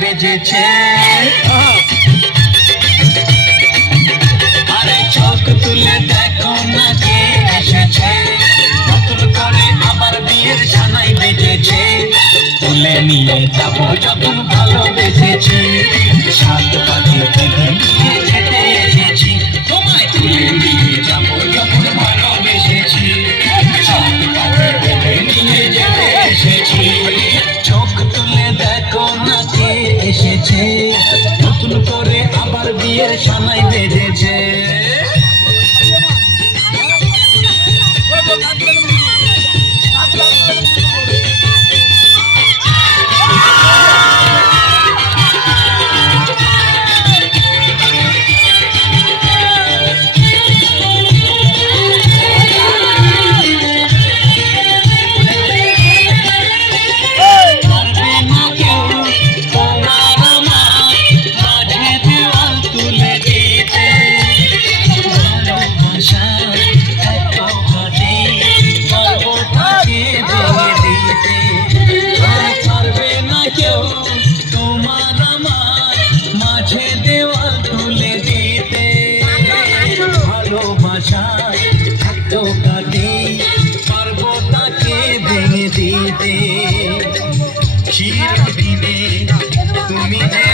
বেজেছে, আরে চোখ তুলে দেখো না কে এসেছে, নতুন করে আবার বিয়ের সানাই বেজেছে। তুলে নিয়ে যাবো যখন ভালোবেসেছি, সাত পাখি তুলে নিয়ে যেতে এসেছি। তোমায় তুলে নিয়ে যাবো যখন ভালোবেসেছি, সাত পাখি তুলে নিয়ে যেতে এসেছি। চোখ তুলে দেখো না কে এসেছে, নতুন করে আবার বিয়ের সানাই বেজেছে। তুমি যে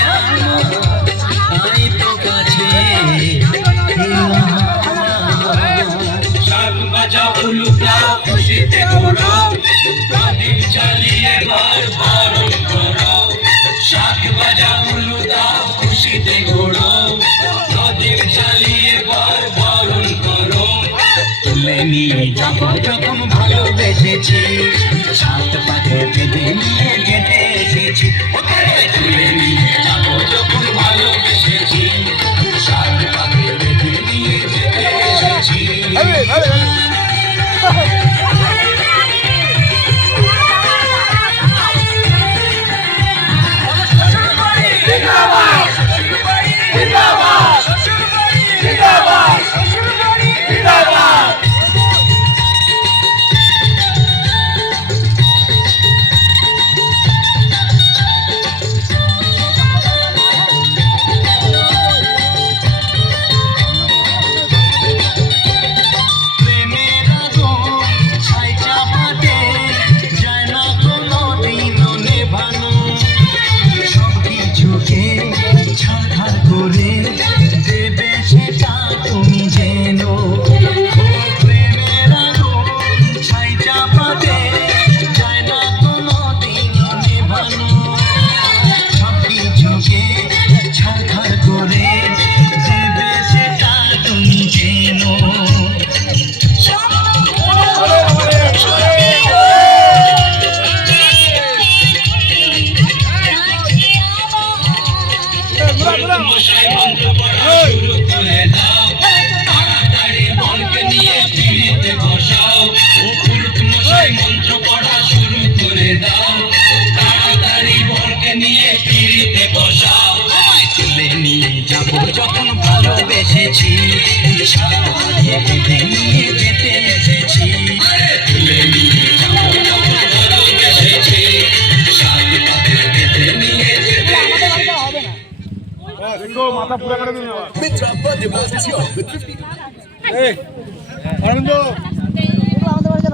আই তো কাছে, শাক বাজাও উলুটাও খুশিতে ঘোরাও, প্রদীপ জ্বালিয়ে ঘর বরণ করো। শাক বাজাও উলুটাও খুশিতে ঘোরাও, প্রদীপ জ্বালিয়ে ঘর বরণ করো। তুলে নিয়ে যাবো যখন ভালোবেসেছি, সাত পাখি বেঁধে নিয়ে যেতে এসেছি। তুলে নিয়ে যাবো যখন ভালোবেসেছি, সাত পাখি বেঁধে নিয়ে যেতে এসেছি। মশাই মন্ত্র পড়া শুরু করে দাও, তাড়াতাড়ি মনকে নিয়ে পিড়িতে বসাও। মশাই মন্ত্র পড়া শুরু করে দাও, তাড়াতাড়ি মনকে নিয়ে পিড়িতে বসাও। তুলে নিয়ে যাবো যখন ভালোবেসেছি, নিয়ে যেতে এসেছি। তুলে নিয়ে যাবো যখন ভালোবেসেছি, সাত পাখি বেঁধে নিয়ে যেতে এসেছি। মাথা পুরা করে দিন।